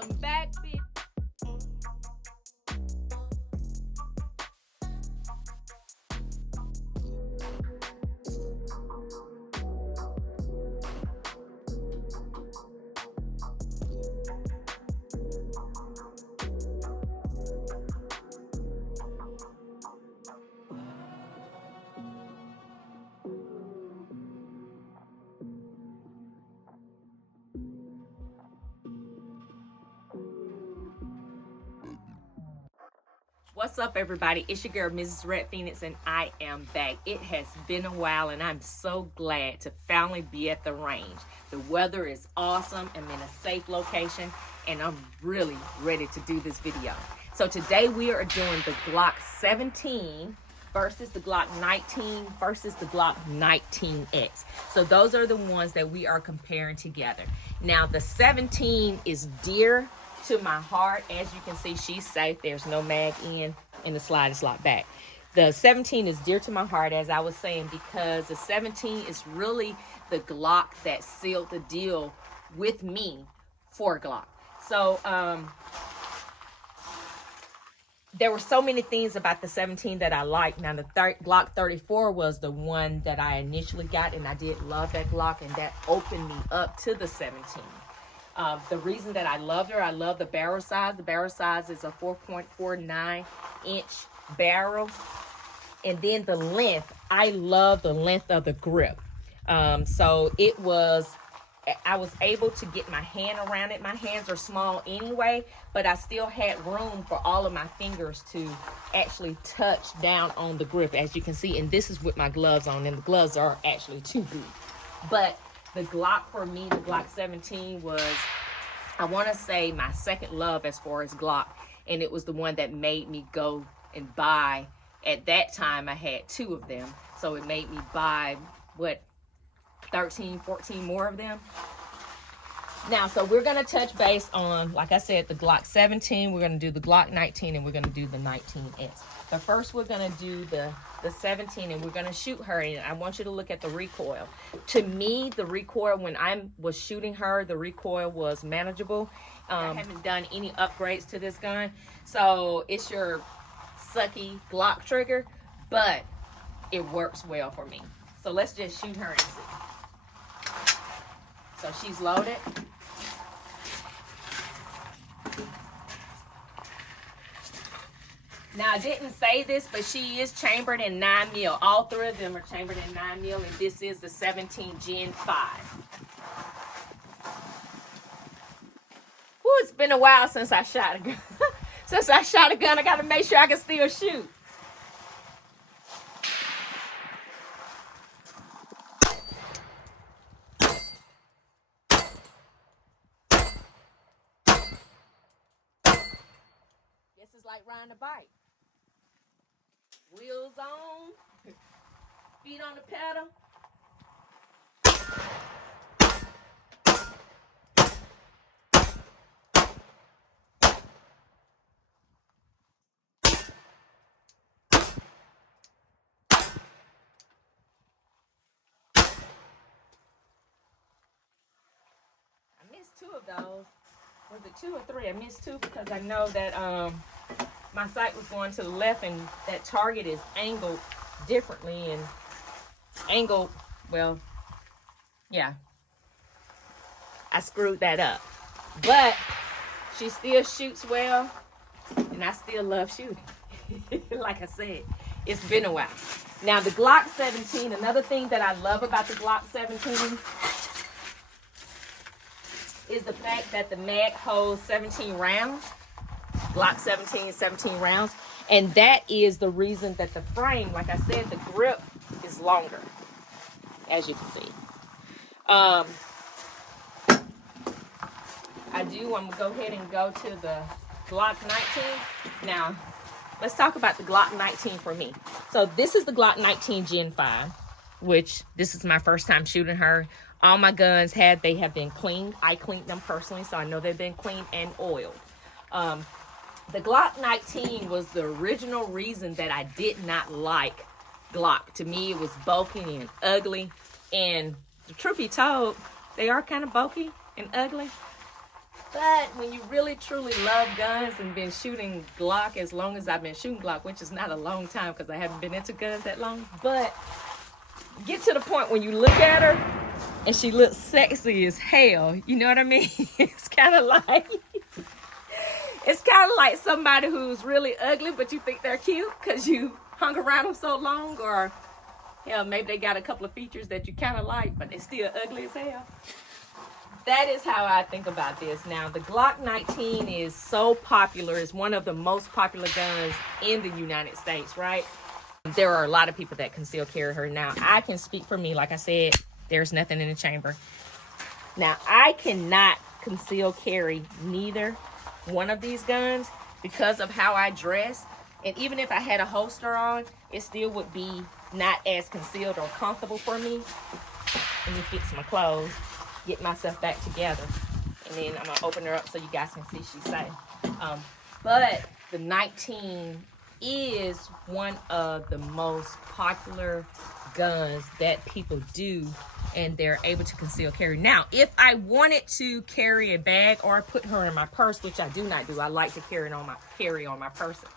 I'm back, bitch. What's up, everybody? It's your girl, Mrs. Red Phoenix, and I am back. It has been a while, and I'm so glad to finally be at the range. The weather is awesome. I'm in a safe location, and I'm really ready to do this video. So today we are doing the Glock 17 versus the Glock 19 versus the Glock 19X. So those are the ones that we are comparing together. Now, the 17 is dear to my heart. As you can see, she's safe. There's no mag in, and the slide is locked back. The 17 is dear to my heart, as I was saying, because the 17 is really the Glock that sealed the deal with me for Glock. So there were so many things about the 17 that I liked. Now, the Glock 34 was the one that I initially got, and I did love that Glock, and that opened me up to the 17. The reason that I loved her, I love the barrel size. The barrel size is a 4.49 inch barrel. And then the length, I love the length of the grip. So I was able to get my hand around it. My hands are small anyway, but I still had room for all of my fingers to actually touch down on the grip, as you can see. And this is with my gloves on, and the gloves are actually too big. But the Glock for me, the Glock 17 was, I want to say, my second love as far as Glock. And it was the one that made me go and buy. At that time, I had 2 of them. So it made me buy, 13, 14 more of them. Now, so we're going to touch base on, like I said, the Glock 17. We're going to do the Glock 19, and we're going to do the 19X. But first, we're going to do the 17, and we're going to shoot her. And I want you to look at the recoil. To me, the recoil, when I was shooting her, the recoil was manageable. I haven't done any upgrades to this gun. So it's your sucky Glock trigger, but it works well for me. So let's just shoot her and see. So she's loaded. Now, I didn't say this, but she is chambered in 9mm. All 3 of them are chambered in 9mm, and this is the 17 Gen 5. Woo, it's been a while since I shot a gun. Since I shot a gun, I got to make sure I can still shoot. This is like riding a bike. Wheels on, feet on the pedal. I missed 2 of those. Was it 2 or 3? I missed 2 because I know that my sight was going to the left, and that target is angled differently and angled, well, yeah, I screwed that up. But she still shoots well, and I still love shooting. Like I said, it's been a while. Now, the Glock 17, another thing that I love about the Glock 17 is the fact that the mag holds 17 rounds. Glock 17, 17 rounds. And that is the reason that the frame, like I said, the grip is longer, as you can see. I'm going to go ahead and go to the Glock 19. Now, let's talk about the Glock 19 for me. So this is the Glock 19 Gen 5, which this is my first time shooting her. All my guns they have been cleaned. I cleaned them personally, so I know they've been cleaned and oiled. The Glock 19 was the original reason that I did not like Glock. To me, it was bulky and ugly. And the truth be told, they are kind of bulky and ugly. But when you really truly love guns and been shooting Glock as long as I've been shooting Glock, which is not a long time because I haven't been into guns that long, but get to the point when you look at her and she looks sexy as hell. You know what I mean? It's kind of like somebody who's really ugly, but you think they're cute because you hung around them so long, or hell, maybe they got a couple of features that you kind of like, but they're still ugly as hell. That is how I think about this. Now, the Glock 19 is so popular. It's one of the most popular guns in the United States, right? There are a lot of people that conceal carry her. Now, I can speak for me. Like I said, there's nothing in the chamber. Now, I cannot conceal carry neither one of these guns because of how I dress. And even if I had a holster on, it still would be not as concealed or comfortable for me. Let me fix my clothes, get myself back together, and then I'm gonna open her up so you guys can see she's safe. But the 19 is one of the most popular guns that people do, and they're able to conceal carry. Now, if I wanted to carry a bag or put her in my purse, which I do not do, I like to carry on my person.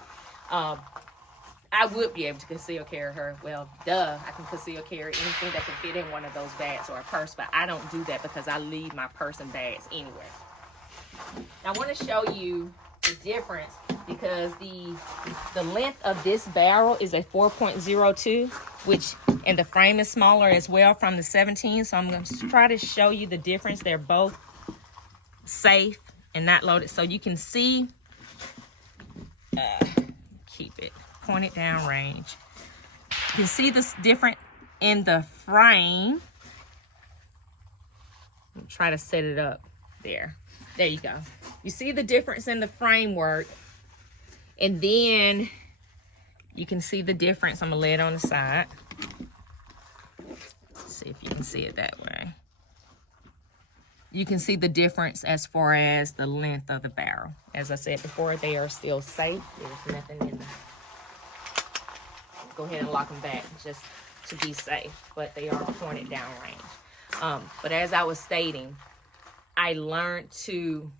I would be able to conceal carry her. Well, duh, I can conceal carry anything that can fit in one of those bags or a purse, but I don't do that because I leave my purse and bags anyway. Now, I want to show you the difference because the length of this barrel is a 4.02, and the frame is smaller as well from the 17. So I'm going to try to show you the difference. They're both safe and not loaded, so you can see. Keep it pointed down range. You can see this different in the frame. I'll try to set it up there. There you go. You see the difference in the framework, and then you can see the difference. I'm gonna lay it on the side. Let's see if you can see it that way. You can see the difference as far as the length of the barrel. As I said before, they are still safe. There's nothing in them. Go ahead and lock them back just to be safe, but they are pointed down range. But as I was stating, I learned to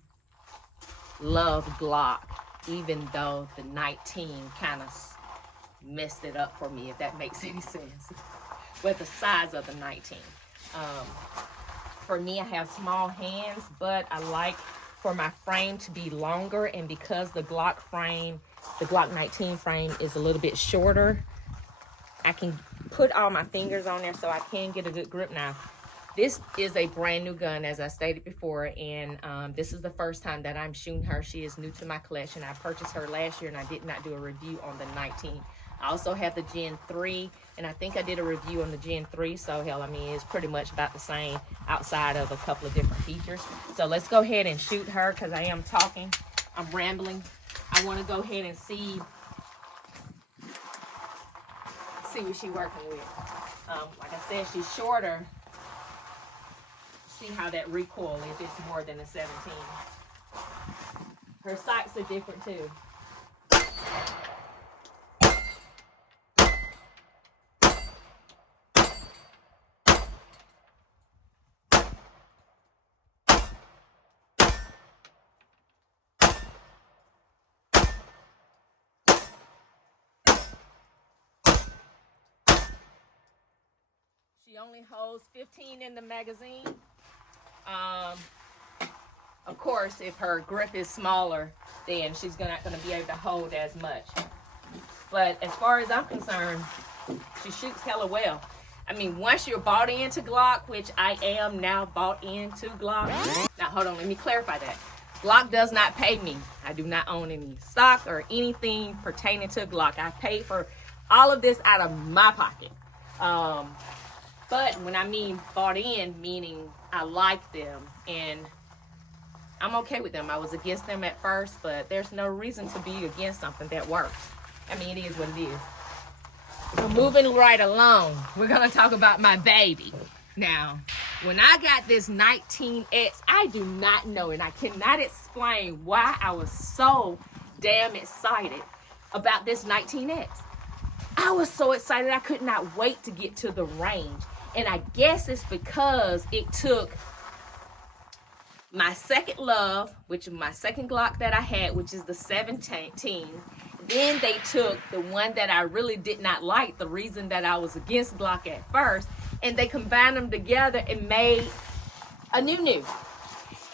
love Glock, even though the 19 kind of messed it up for me, if that makes any sense, with the size of the 19. For me, I have small hands, but I like for my frame to be longer, and because the Glock 19 frame is a little bit shorter, I can put all my fingers on there so I can get a good grip. Now, this is a brand new gun, as I stated before, and this is the first time that I'm shooting her. She is new to my collection. I purchased her last year, and I did not do a review on the 19. I also have the Gen 3, and I think I did a review on the Gen 3, so hell, I mean, it's pretty much about the same outside of a couple of different features. So let's go ahead and shoot her, because I am talking. I'm rambling. I want to go ahead and see what she's working with. Like I said, she's shorter. See how that recoil, if it's more than a 17. Her sights are different too. She only holds 15 in the magazine. Of course, if her grip is smaller, then she's not going to be able to hold as much. But as far as I'm concerned, she shoots hella well. I mean, once you're bought into Glock, which I am now bought into Glock. Now, hold on, let me clarify that. Glock does not pay me. I do not own any stock or anything pertaining to Glock. I paid for all of this out of my pocket. But when I mean bought in, meaning I like them and I'm okay with them. I was against them at first, but there's no reason to be against something that works. I mean, it is what it is. So moving right along, we're going to talk about my baby. Now, when I got this 19X, I do not know, and I cannot explain why I was so damn excited about this 19X. I was so excited, I could not wait to get to the range. And I guess it's because it took my second love, which is my second Glock that I had, which is the 17. Then they took the one that I really did not like, the reason that I was against Glock at first, and they combined them together and made a new.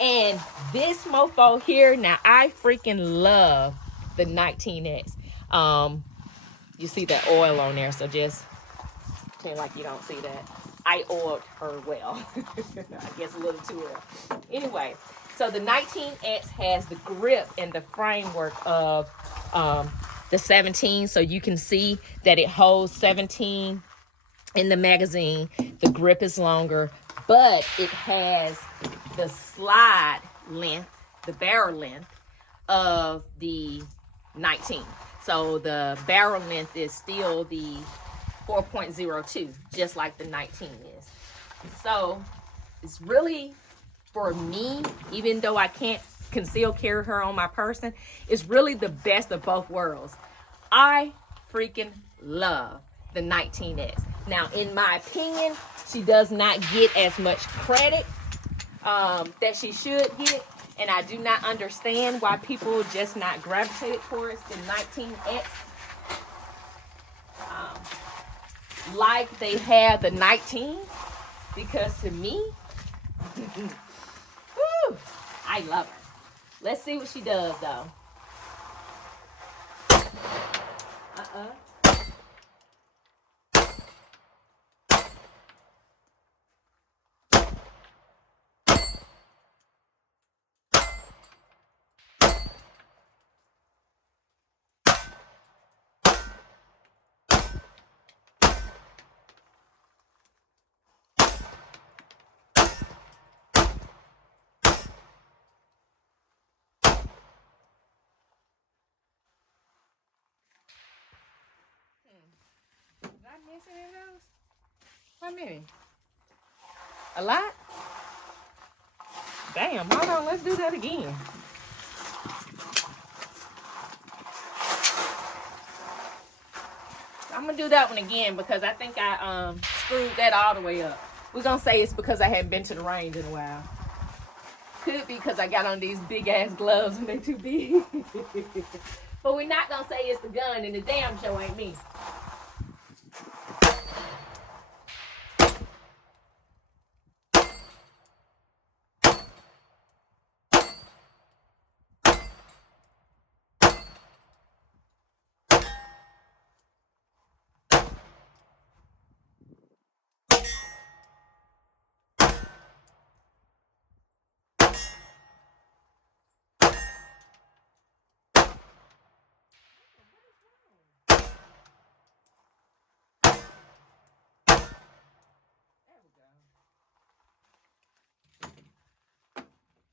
And this mofo here, now I freaking love the 19X. You see that oil on there, so just pretend like you don't see that. I oiled her well. I guess a little too well. Anyway, so the 19X has the grip and the framework of the 17, so you can see that it holds 17 in the magazine. The grip is longer, but it has the slide length, the barrel length of the 19. So the barrel length is still the 4.02, just like the 19 is. So it's really, for me, even though I can't conceal carry her on my person, it's really the best of both worlds. I freaking love the 19X. Now, in my opinion, she does not get as much credit that she should get, and I do not understand why people just not gravitated towards the 19X like they had the 19, because to me, whew, I love her. Let's see what she does though. Did I miss any of those? How many? A lot? Damn, hold on, let's do that again. I'm gonna do that one again because I think I screwed that all the way up. We're gonna say it's because I hadn't been to the range in a while. Could be because I got on these big ass gloves and they're too big. But we're not gonna say it's the gun, and the damn show ain't me.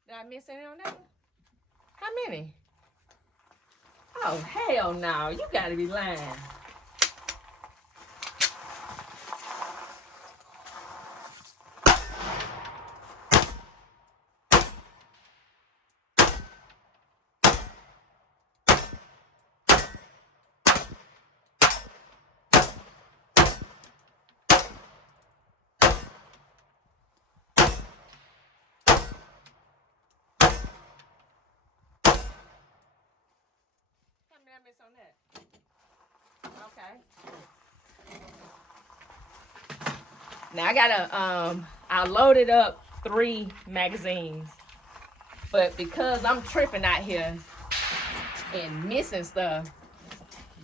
Did I miss any on that one? How many? Oh, hell no. You gotta be lying. On that. Okay. Now I gotta I loaded up 3 magazines, but because I'm tripping out here and missing stuff,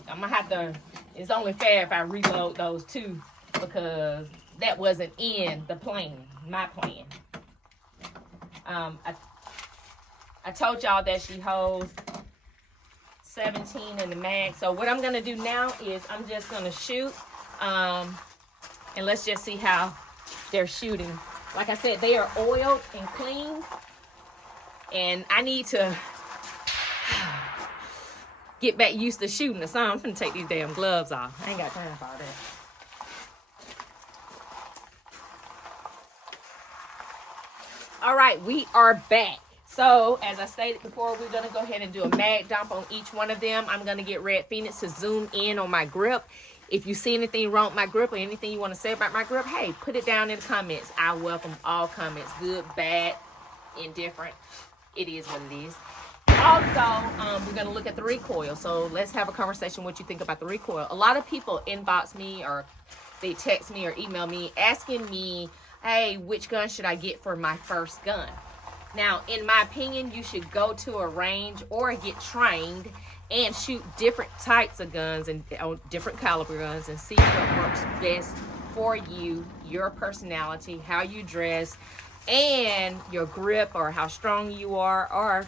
I'm gonna have to, it's only fair if I reload those 2 because that wasn't in the plan, my plan. I told y'all that she holds 17 in the mag. So what I'm gonna do now is I'm just gonna shoot, and let's just see how they're shooting. Like I said, they are oiled and clean, and I need to get back used to shooting. So I'm gonna take these damn gloves off. I ain't got time for all that. All right, we are back. So, as I stated before, we're going to go ahead and do a mag dump on each one of them. I'm going to get Red Phoenix to zoom in on my grip. If you see anything wrong with my grip or anything you want to say about my grip, hey, put it down in the comments. I welcome all comments, good, bad, indifferent. It is what it is. Also, we're going to look at the recoil. So let's have a conversation what you think about the recoil. A lot of people inbox me or they text me or email me asking me, hey, which gun should I get for my first gun? Now, in my opinion, you should go to a range or get trained and shoot different types of guns and different caliber guns and see what works best for you, your personality, how you dress, and your grip or how strong you are, or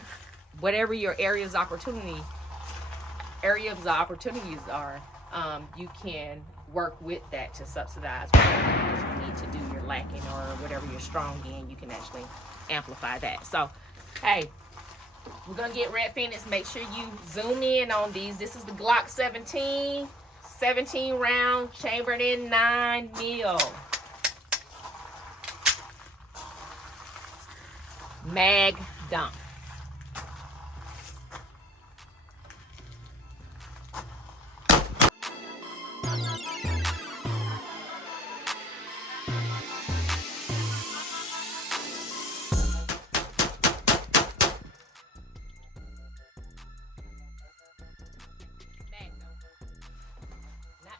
whatever your areas of opportunities are. You can work with that to subsidize whatever you need to do your lacking or whatever you're strong in. You can actually amplify that. So, hey, we're gonna get Red Phoenix. Make sure you zoom in on these. This is the Glock 17 round, chambered in 9 mil. Mag dump.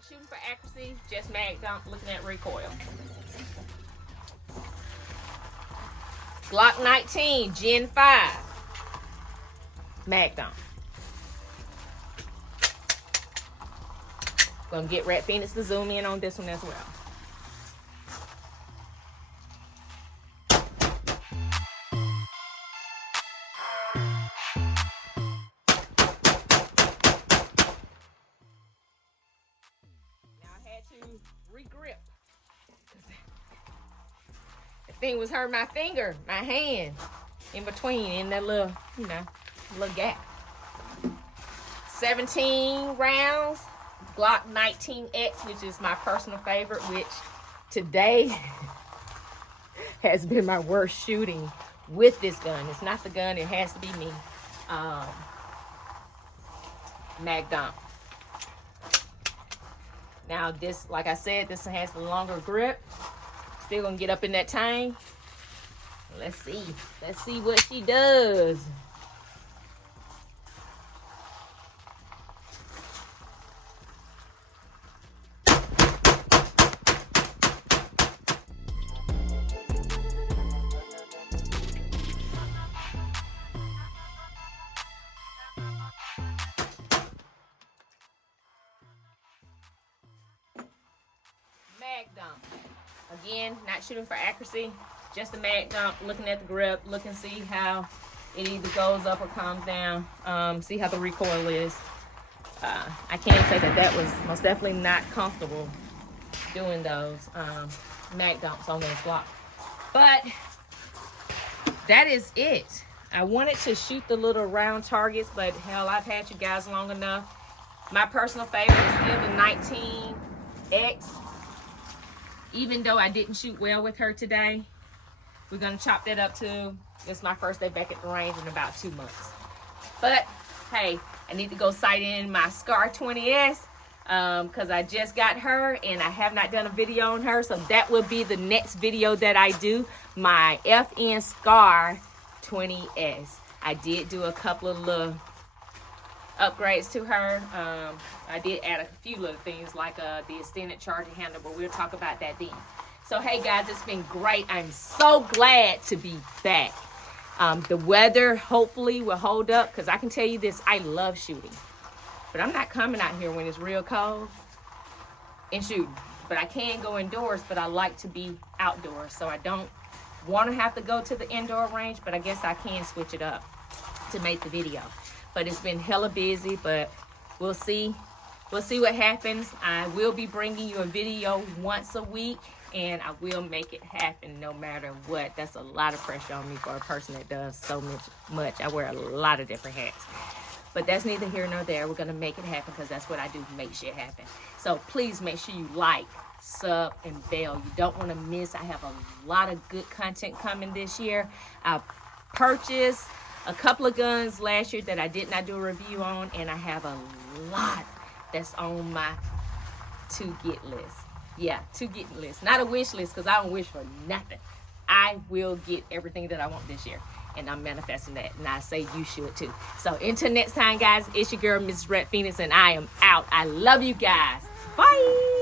Shooting for accuracy, just mag dump, looking at recoil. Glock 19, Gen 5, mag dump. Gonna get Red Phoenix to zoom in on this one as well. Regrip. The thing was hurting my finger, my hand, in between, in that little, little gap. 17 rounds, Glock 19X, which is my personal favorite, which today has been my worst shooting with this gun. It's not the gun, it has to be me. Mag dump. Now this, like I said, this has the longer grip. Still gonna get up in that tang. Let's see what she does. Mag dump. Again, not shooting for accuracy, just a mag dump, looking at the grip, looking see how it either goes up or comes down, see how the recoil is. I can't say that was most definitely not comfortable doing those mag dumps on those Glock. But that is it. I wanted to shoot the little round targets, but hell, I've had you guys long enough. My personal favorite is still the 19X. Even though I didn't shoot well with her today, we're gonna chop that up too. It's my first day back at the range in about 2 months. But hey, I need to go sight in my Scar 20S because I just got her and I have not done a video on her. So that will be the next video that I do, my FN Scar 20S. I did do a couple of little upgrades to her. I did add a few little things like the extended charging handle, but we'll talk about that then. So hey guys, it's been great. I'm so glad to be back. The weather hopefully will hold up because I can tell you this, I love shooting, but I'm not coming out here when it's real cold and shooting. But I can go indoors, but I like to be outdoors, so I don't want to have to go to the indoor range, but I guess I can switch it up to make the video. But it's been hella busy, but we'll see. We'll see what happens. I will be bringing you a video once a week, and I will make it happen no matter what. That's a lot of pressure on me for a person that does so much. I wear a lot of different hats. But that's neither here nor there. We're going to make it happen because that's what I do, make shit happen. So please make sure you like, sub, and bell. You don't want to miss. I have a lot of good content coming this year. I purchased a couple of guns last year that I did not do a review on, and I have a lot that's on my to-get list. Yeah, to-get list. Not a wish list because I don't wish for nothing. I will get everything that I want this year. and I'm manifesting that, and I say you should too. So until next time, guys, it's your girl, Mrs. Red Phoenix, and I am out. I love you guys. Bye.